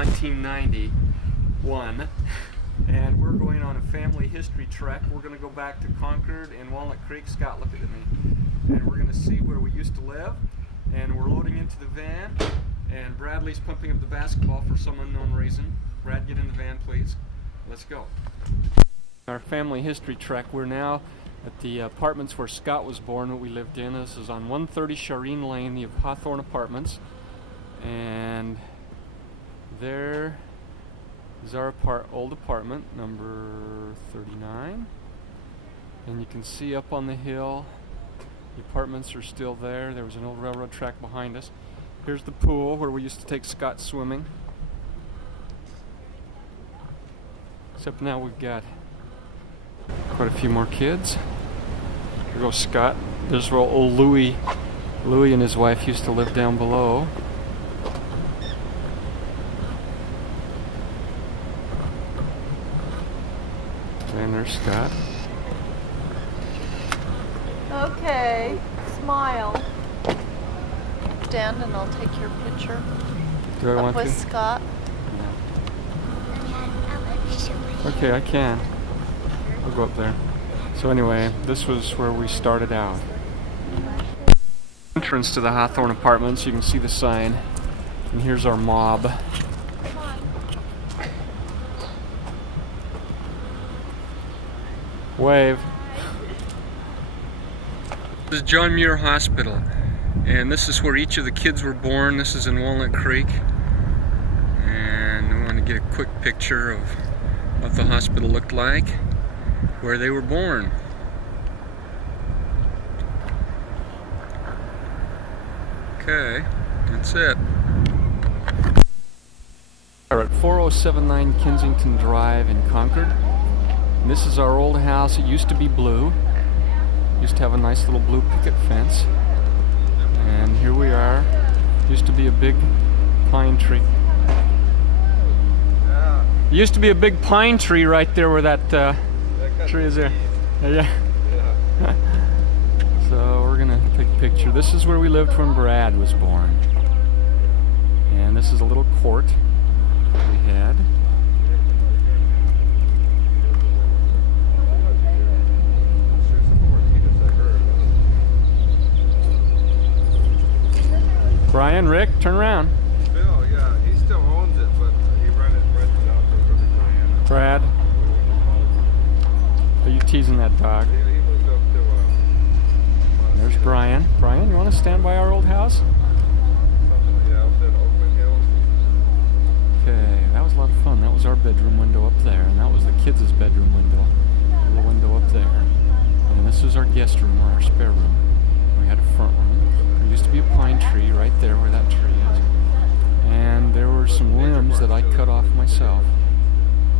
1991, and we're going on a family history trek. We're going to go back to Concord and Walnut Creek. Scott, look at me. And we're going to see where we used to live, and we're loading into the van, and Bradley's pumping up the basketball for some unknown reason. Brad, get in the van, please. Let's go. Our family history trek. We're now at the apartments where Scott was born, what we lived in. This is on 130 Shireen Lane, the Hawthorne Apartments. And there is our old apartment, number 39. And you can see up on the hill, the apartments are still there. There was an old railroad track behind us. Here's the pool where we used to take Scott swimming. Except now we've got quite a few more kids. Here goes Scott. There's where old Louie. Louie and his wife used to live down below. And there's Scott. Okay, smile. Stand and I'll take your picture. Do I want with to? Scott. Okay, I can. I'll go up there. So anyway, this was where we started out. Entrance to the Hawthorne Apartments. You can see the sign. And here's our mob. Wave. This is John Muir Hospital, and this is where each of the kids were born. This is in Walnut Creek, and I want to get a quick picture of what the hospital looked like where they were born. Okay, that's it. We're at 4079 Kensington Drive in Concord. And this is our old house. It used to be blue. Used to have a nice little blue picket fence. And here we are. Used to be a big pine tree. Used to be a big pine tree right there where that tree is there. Yeah. So we're gonna take a picture. This is where we lived when Brad was born. And this is a little court we had. Brian, Rick, turn around. Bill, yeah, he still owns it, but he rents it out to River. Brad, are you teasing that dog? He moved up to There's Brian. Brian, you want to stand by our old house? something, yeah, up there in Oakland Hills. Okay, that was a lot of fun. That was our bedroom window up there, and that was the kids' bedroom window. A little window up there. And this is our guest room, or our spare room. We had a front room. There used to be a pine tree right there where that tree is. And there were some limbs that I cut off myself.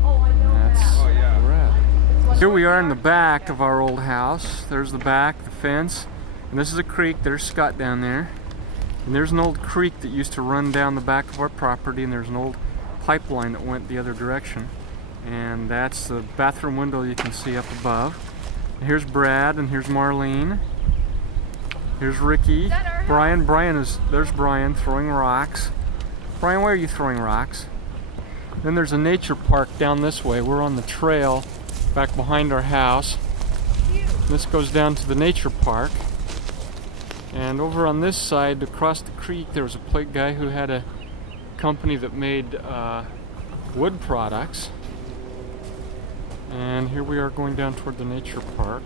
And that's where we're at. Here we are in the back of our old house. There's the back, the fence. And this is a creek. There's Scott down there. And there's an old creek that used to run down the back of our property, and there's an old pipeline that went the other direction. And that's the bathroom window you can see up above. And here's Brad, and here's Marlene. Here's Ricky. Brian. There's Brian throwing rocks. Brian, why are you throwing rocks? Then there's a nature park down this way. We're on the trail back behind our house. This goes down to the nature park. And over on this side, across the creek, there was a plate guy who had a company that made wood products. And here we are going down toward the nature park.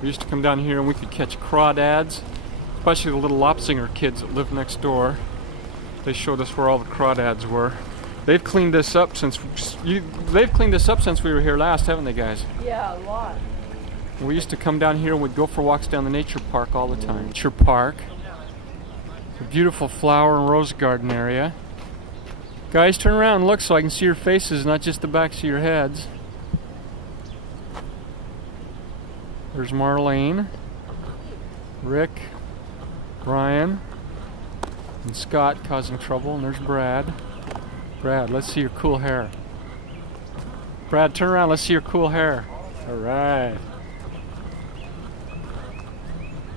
We used to come down here and we could catch crawdads, especially the little Lopsinger kids that lived next door. They showed us where all the crawdads were. They've cleaned this up since we were here last, haven't they, guys? Yeah, a lot. And we used to come down here and we'd go for walks down the nature park all the time. Nature park. It's a beautiful flower and rose garden area. Guys, turn around and look so I can see your faces, not just the backs of your heads. There's Marlene, Rick, Brian, and Scott causing trouble, and there's Brad. Brad, let's see your cool hair. Brad, turn around, let's see your cool hair. All right.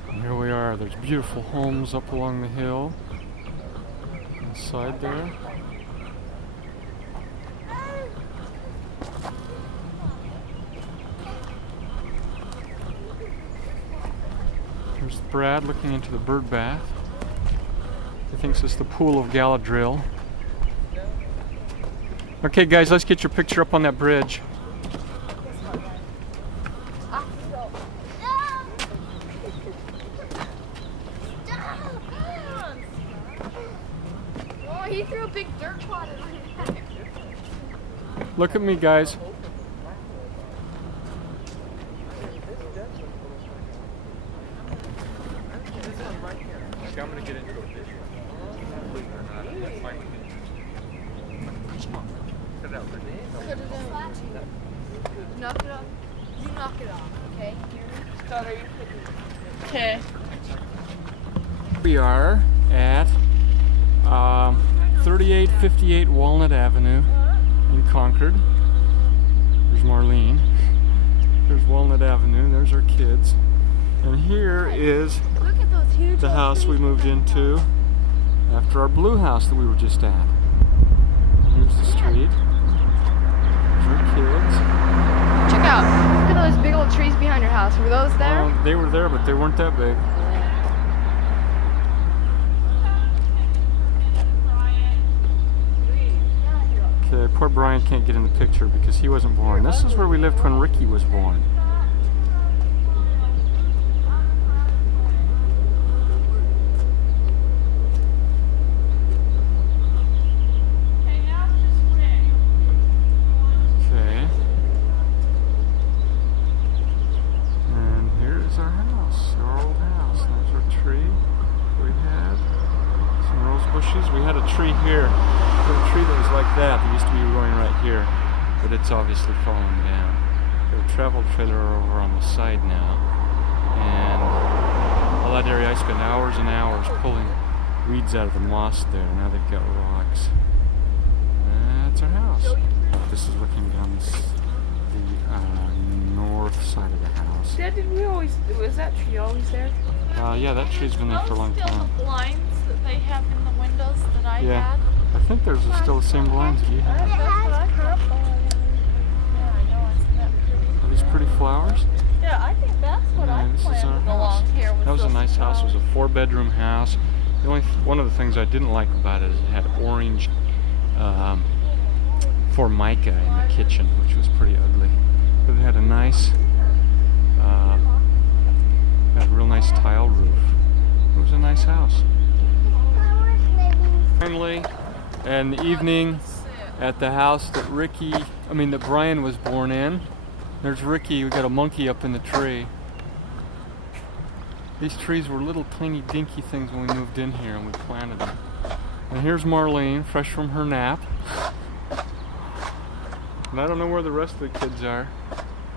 And here we are. There's beautiful homes up along the hill. the side there. There's Brad looking into the bird bath. He thinks it's the pool of Galadriel. Okay, guys, let's get your picture up on that bridge. Oh, he threw a big dirt clod in my head. Look at me, guys. I'm gonna get into a picture. Believe it or not, that's fine. Come on. Cut it out, Brittany. Knock it off. You knock it off, okay? Scott, are you kidding? Okay. We are at 3858 Walnut Avenue in Concord. There's Marlene. There's Walnut Avenue. There's our kids. And here is Look at those huge the house we moved into after our blue house that we were just at. Here's the street. There's our kids. Check out. Look at those big old trees behind your house. Were those there? Well, they were there, but they weren't that big. Okay, poor Brian can't get in the picture because he wasn't born. This is where we lived when Ricky was born. Okay. And here's our house, our old house. There's our tree we had. Some rose bushes. We had a tree here. We had a tree that was like that. That used to be growing right here, but it's obviously fallen down. We have a travel trailer over on the side now, and all that area I spent hours and hours pulling weeds out of the moss there. Now they've got rocks. That's our house. This is looking down the north side of the house. Dad, was that tree always there? Yeah, that tree's been there for a long Still time. the blinds that they have in the windows that I Yeah. had. I think there's still the same blinds that you have. That's what I had. Yeah, I know. Isn't that pretty? Are these pretty flowers? Yeah, I think that's what Yeah, I this is our planted house. along here. That was a those nice house. It was flowers. a 4-bedroom house. The only one of the things I didn't like about it is it had orange formica in the kitchen, which was pretty ugly. But it had a nice, had a real nice tile roof. It was a nice house. Finally, an evening at the house that that Brian was born in. There's Ricky. We got a monkey up in the tree. These trees were little tiny dinky things when we moved in here and we planted them. And here's Marlene, fresh from her nap. And I don't know where the rest of the kids are.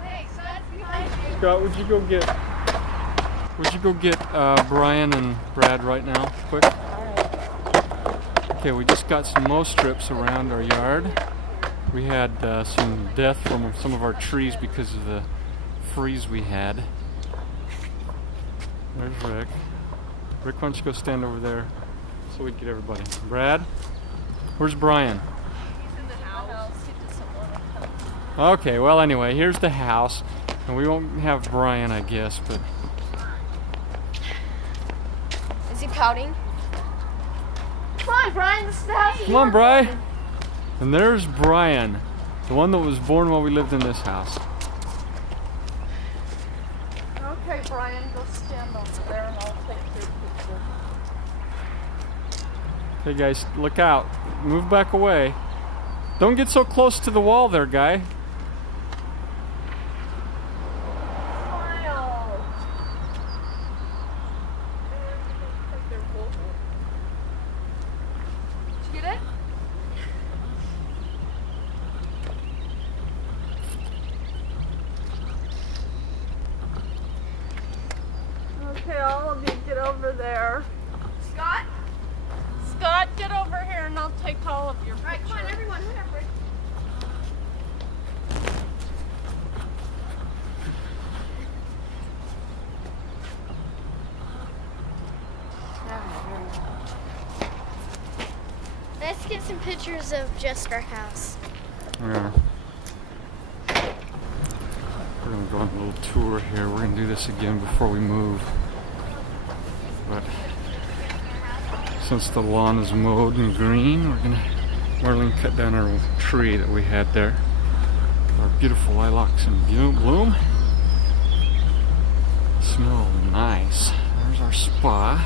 Hey, Scott's behind you. Scott, would you go get Brian and Brad right now, quick? Okay, we just got some mow strips around our yard. We had some death from some of our trees because of the freeze we had. There's Rick. Rick, why don't you go stand over there so we can get everybody. Brad? Where's Brian? He's in the house. He doesn't want to come. Okay, well anyway, here's the house. And we won't have Brian, I guess, but... Is he pouting? Come on, Brian. This is the house. Come on, Brian. And there's Brian, the one that was born while we lived in this house. Okay, Brian, go stand over there and I'll take your picture. Okay, guys, look out. Move back away. Don't get so close to the wall there, guy. Smile. Did you get it? Okay, all of you get over there. Scott? Scott, get over here and I'll take all of your All right, pictures. come on, everyone. Whatever. get some pictures of just our house. Yeah. We're gonna go on a little tour here. We're gonna do this again before we move. But since the lawn is mowed and green, Marlene cut down our tree that we had there. Our beautiful lilacs in bloom. Smell nice. There's our spa.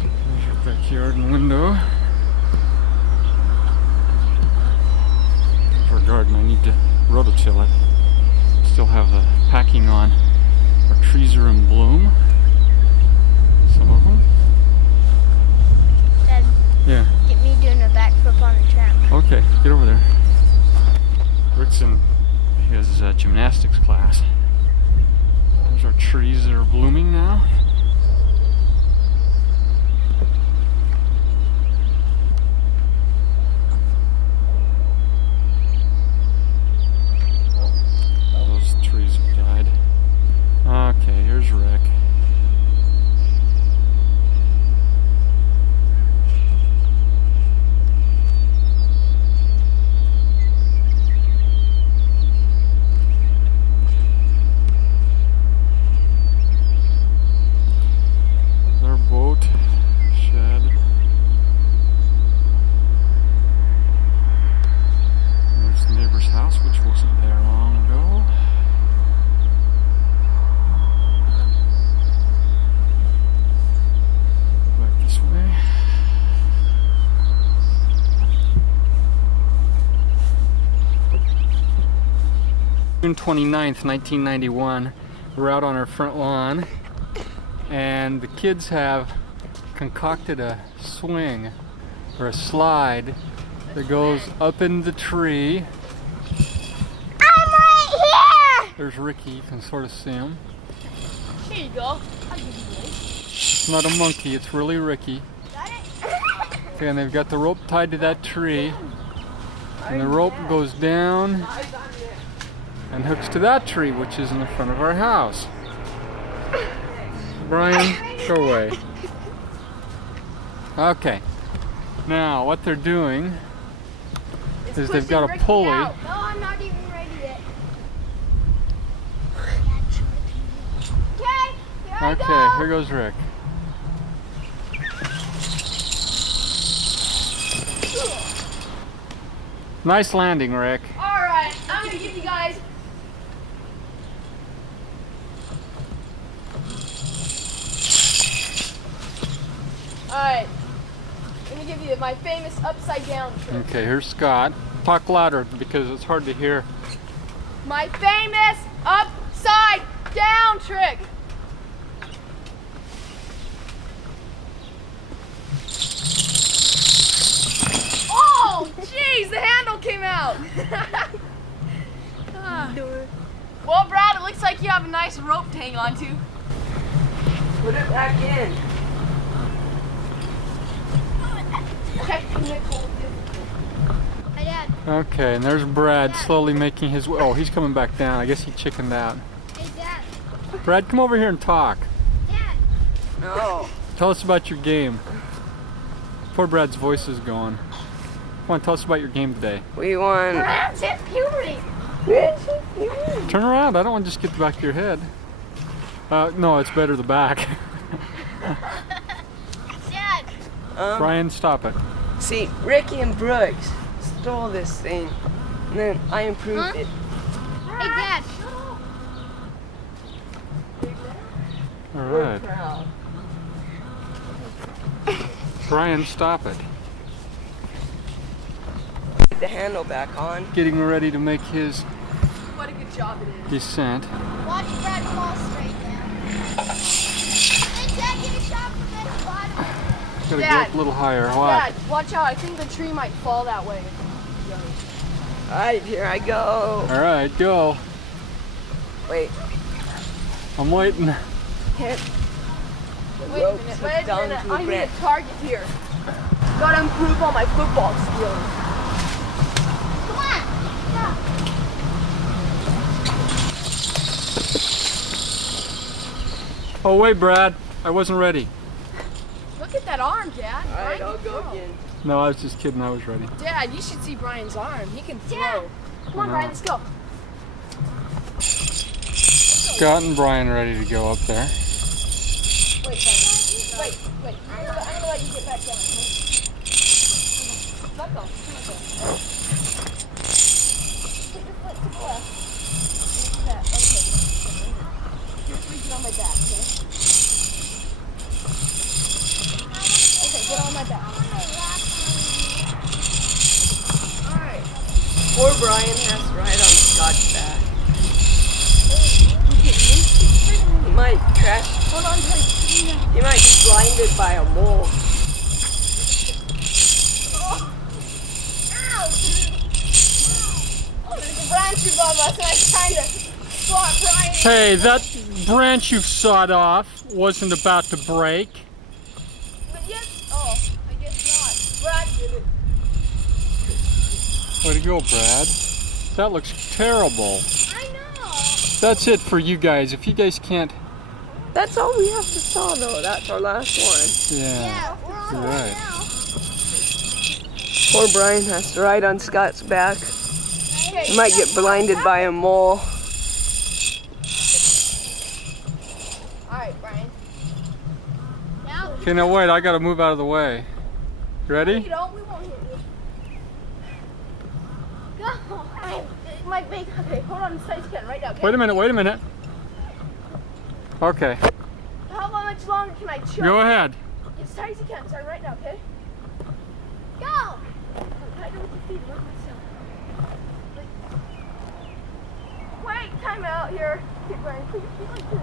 There's our backyard and window. There's our garden. I need to rototill it. Still have the packing on. Our trees are in bloom. Some of them. Dad, Yeah. get me doing a backflip on the tram. Okay, get over there. Rick's in his gymnastics class. There's our trees that are blooming now. Those trees have died. Okay, here's Rick. Our boat shed. There's the neighbor's house, which wasn't there long ago. Back this way. June 29th, 1991. We're out on our front lawn. And the kids have concocted a swing or a slide that goes up in the tree. I'm right here! There's Ricky, you can sort of see him. Here you go. I'll give you this. It's not a monkey, it's really Ricky. Got it? Okay, and they've got the rope tied to that tree. And the rope goes down and hooks to that tree, which is in the front of our house. Brian, go away. Okay. Now, what they're doing is they've got a pulley. No, I'm not even ready yet. Okay, here I Okay, go. here goes Rick. Nice landing, Rick. Alright, I'm gonna give you guys. Alright. Let me give you my famous upside down trick. Okay, here's Scott. Talk louder because it's hard to hear. My famous upside down trick. Oh, jeez, the handle came out. Ah. Well, Brad, it looks like you have a nice rope to hang on to. Put it back in. Technical. Hi, Dad. Okay, and there's Brad slowly making his way. Oh, he's coming back down. I guess he chickened out. Hey, Dad. Brad, come over here and talk. Dad. No. Tell us about your game. Poor Brad's voice is going. Come on, tell us about your game today. We won. Brad's hit puberty. Turn around. I don't want to just get the back of your head. No, it's better the back. Dad. Brian, stop it. See, Ricky and Brooks stole this thing, and then I improved Huh? it. Hey, Dad. All right. Proud. Brian, stop it. Get the handle back on. Getting ready to make his What a good job it is. descent. Watch Brad fall straight down. Hey, Dad, get a shot from this bottom. Gotta go Dad. up a little higher. What? Dad, watch out. I think the tree might fall that way. Alright, here I go. All right, go. Wait, I'm waiting. can't. The Wait a rope's minute. hooked Wait a down minute. to a I need a branch. target here. Gotta improve on my football skills. Come on. Go. Oh, wait, Brad. I wasn't ready. Look at that arm, Dad. All right, Brian I'll can go throw. again. No, I was just kidding. I was ready. Dad, you should see Brian's arm. He can throw. Dad. Come on, No. Brian, let's go. Scott and Brian ready to go up there. Wait, Brian. Wait. I'm gonna let you get back down. Okay? Let go. Take your foot to the left. That. Okay. Here's where you get on my back, okay? Okay, get on my back. Alright. Poor Brian has to ride on Scott's back. He might crash. Hold on, Brian. He might be blinded by a mole. Oh, there's a branch above us, and I'm trying to spot Brian. Hey, that branch you sawed off wasn't about to break. But yes, oh, I guess not. Brad did it. Way to go, Brad. That looks terrible. I know. That's it for you guys. If you guys can't... That's all we have to saw, though. That's our last one. Yeah. Yeah, we're on You're it right. now. Poor Brian has to ride on Scott's back. Okay, He might get blinded by a mole. Alright, Brian. Now, Okay, now wait. I gotta move out of the way. You You ready? don't, we won't hit you. go. My big, okay, hold on, tight again, right now, okay? Wait a minute. Okay, How much longer can I choke? go ahead. As tight as you can, sorry, right now, okay? Go. Tighter with your feet, look myself. Wait, time out here. Okay, Brian, put your feet like this.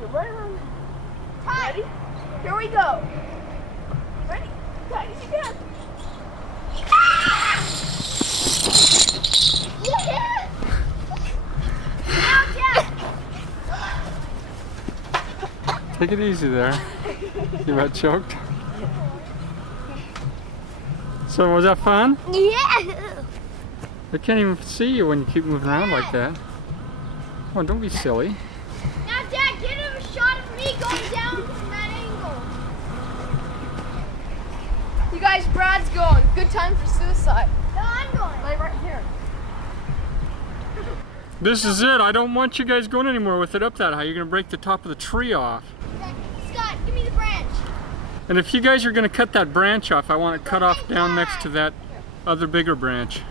You're right around there. Tight. Ready? Here we go. Ready? Tight as you can. Yeah. Now, Dad. Take it easy there. You got choked. So was that fun? Yeah. I can't even see you when you keep moving around like that. Come on, don't be silly. Now, Dad, get him a shot of me going down from that angle. You guys, Brad's going. Good time for suicide. No, I'm going. Right here. This is it. I don't want you guys going anymore with it up that high. You're gonna break the top of the tree off. Scott, give me the branch. And if you guys are gonna cut that branch off, I want it cut off down next to that other bigger branch.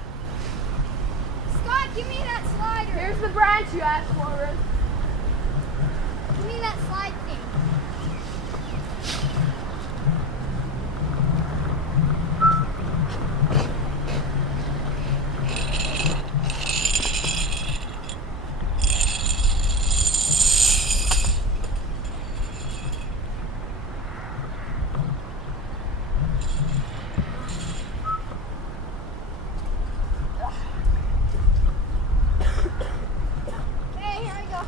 Scott, give me that slider. Here's the branch you asked for, Ruth. Give me that slide thing. Hey, here I go.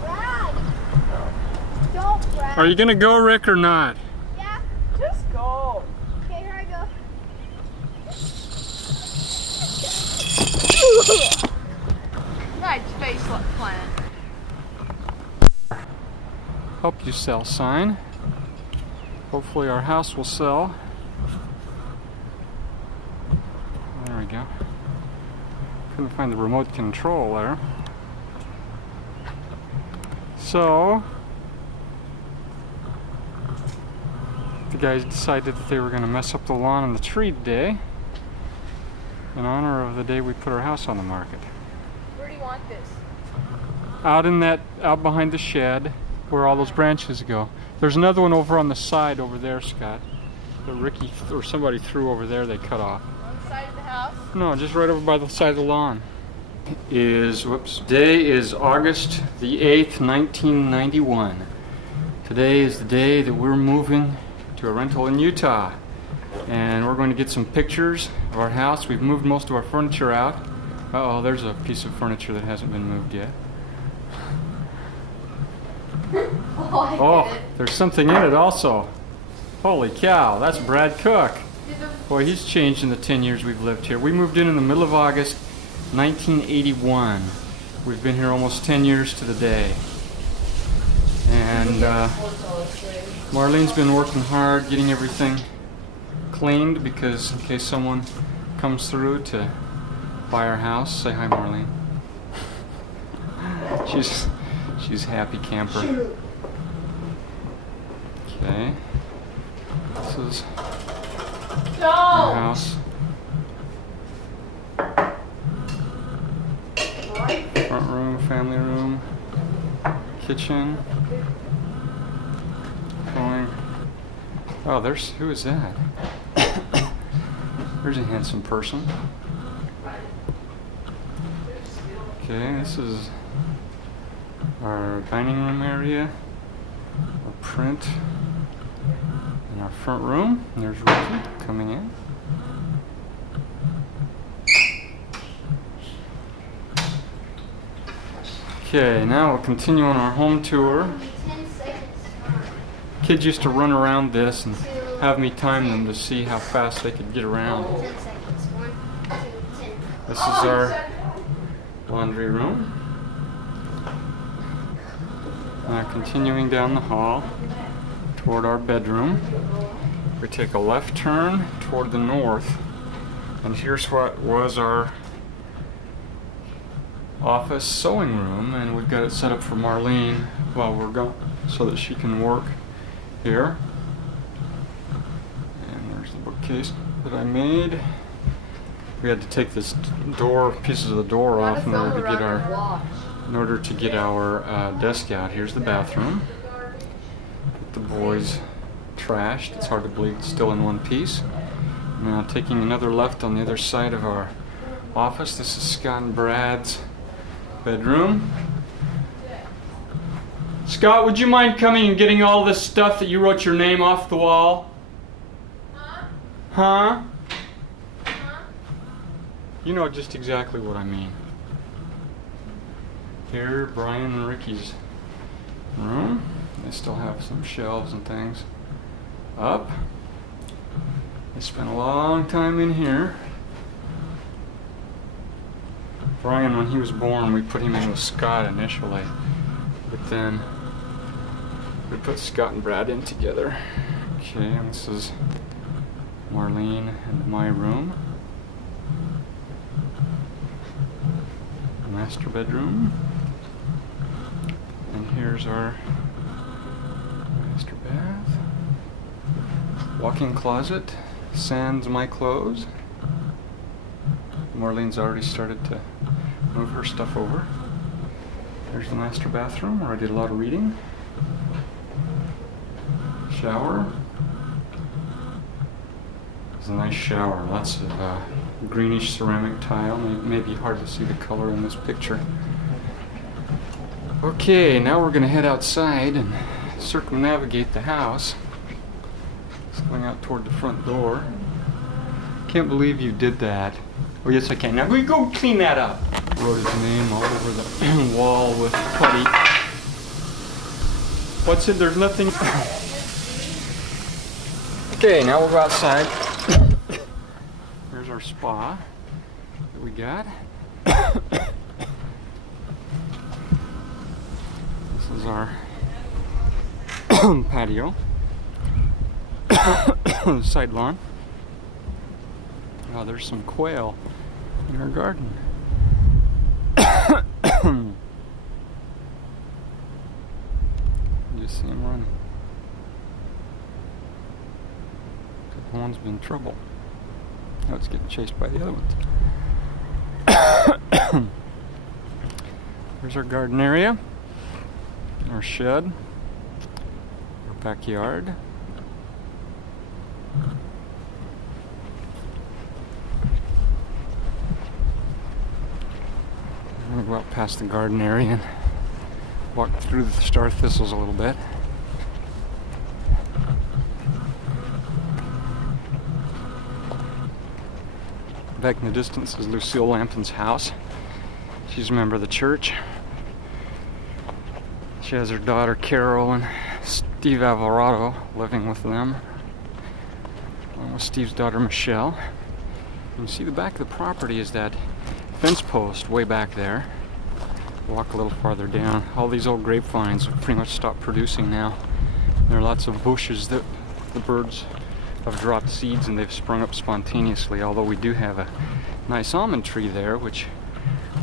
Brad. Don't, Brad. Are you gonna go, Rick, or not? Yeah. Just go. Okay, here I go. Nice face plant. Help you sell sign. Hopefully our house will sell. There we go. Couldn't find the remote control there. So the guys decided that they were going to mess up the lawn and the tree today in honor of the day we put our house on the market. Where do you want this? Out behind the shed where all those branches go. There's another one over on the side over there, Scott, that Ricky or somebody threw over there they cut off. On the side of the house? No, just right over by the side of the lawn. Today is August the 8th, 1991. Today is the day that we're moving to a rental in Utah. And we're going to get some pictures of our house. We've moved most of our furniture out. Uh-oh, there's a piece of furniture that hasn't been moved yet. Oh, there's something in it also. Holy cow, that's Brad Cook. Boy, he's changed in the 10 years we've lived here. We moved in the middle of August 1981. We've been here almost 10 years to the day. And Marlene's been working hard getting everything cleaned because in case someone comes through to buy our house, say hi, Marlene. She's happy camper. Okay. This is our house. Front room, family room, kitchen. Going. Oh, who is that? There's a handsome person. Okay, this is our dining room area, our print, and our front room. And there's Ricky coming in. Okay, now we'll continue on our home tour. 10 seconds. Kids used to run around this and have me time them to see how fast they could get around. 10 seconds. 1, 2, 10. This is our laundry room. Now continuing down the hall toward our bedroom. We take a left turn toward the north, and here's what was our office sewing room, and we've got it set up for Marlene while we're gone so that she can work here. And there's the bookcase that I made. We had to take this pieces of the door off in order to get our desk out. Here's the bathroom. Get the boys trashed. It's hard to believe it's still in one piece. Now taking another left on the other side of our office. This is Scott and Brad's bedroom. Scott, would you mind coming and getting all this stuff that you wrote your name off the wall? Huh? You know just exactly what I mean. Here, Brian and Ricky's room. They still have some shelves and things up. They spent a long time in here. Brian, when he was born, we put him in with Scott initially, but then we put Scott and Brad in together. Okay, and this is Marlene and my room. Master bedroom. And here's our master bath. Walk-in closet. Sans my clothes. Marlene's already started to move her stuff over. There's the master bathroom where I did a lot of reading. Shower. It's a nice shower. Lots of greenish ceramic tile. May be hard to see the color in this picture. Okay, now we're going to head outside and circumnavigate the house. It's going out toward the front door. Can't believe you did that. Oh yes, I can. Now we go clean that up. Wrote his name all over the wall with putty. What's it? There's nothing. Okay, now we'll go outside. There's our spa that we got. This is our patio. Side lawn. Oh, there's some quail in our garden. You just see them running. The one's been in trouble. Now it's getting chased by the other ones. There's our garden area, our shed, our backyard. I'm going to go out past the garden area and walk through the star thistles a little bit. Back in the distance is Lucille Lampton's house. She's a member of the church. She has her daughter Carol and Steve Alvarado living with them, along with Steve's daughter Michelle. And you see the back of the property is that fence post way back there. walk a little farther down. All these old grapevines have pretty much stopped producing now. There are lots of bushes that the birds have dropped seeds and they've sprung up spontaneously, although we do have a nice almond tree there which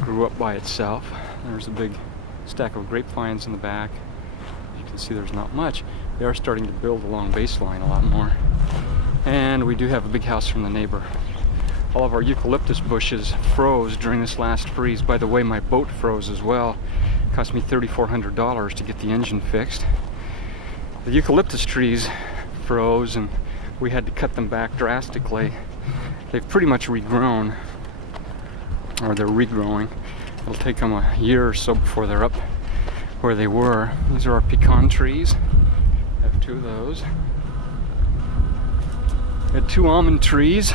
grew up by itself. There's a big stack of grapevines in the back. You can see there's not much. They are starting to build along baseline a lot more. And we do have a big house from the neighbor. All of our eucalyptus bushes froze during this last freeze. By the way, my boat froze as well. It cost me $3,400 to get the engine fixed. The eucalyptus trees froze and we had to cut them back drastically. They've pretty much regrown, or they're regrowing. It'll take them a year or so before they're up where they were. These are our pecan trees. I have 2 of those. We had 2 almond trees.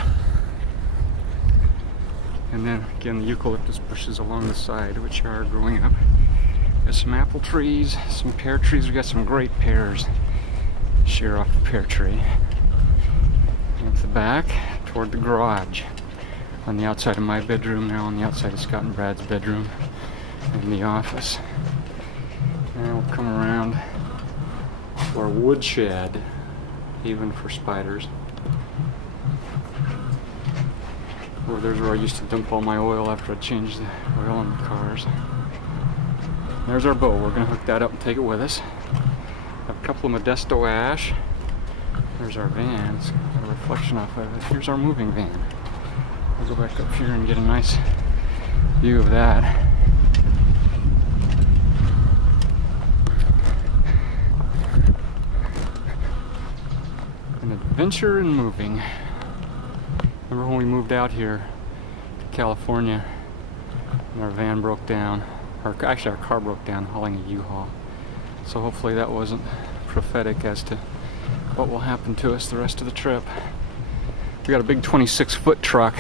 And then again the eucalyptus bushes along the side which are growing up. Got some apple trees, some pear trees. We got some great pears. Shear off the pear tree. Up the back toward the garage. On the outside of my bedroom now, on the outside of Scott and Brad's bedroom, and the office. And we'll come around to our woodshed, even for spiders. Or there's where I used to dump all my oil after I changed the oil in the cars. There's our boat. We're going to hook that up and take it with us. Have a couple of Modesto ash. There's our van. It's got a reflection off of it. Here's our moving van. We'll go back up here and get a nice view of that. An adventure in moving. Remember when we moved out here to California and our van broke down, or actually our car broke down hauling a U-Haul. So hopefully that wasn't prophetic as to what will happen to us the rest of the trip. We got a big 26-foot truck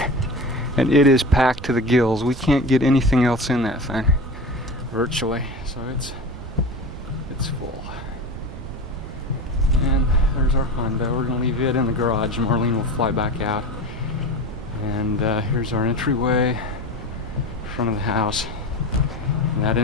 and it is packed to the gills. We can't get anything else in that thing, virtually. So it's full. And there's our Honda. We're gonna leave it in the garage and Marlene will fly back out. And here's our entryway, front of the house. And that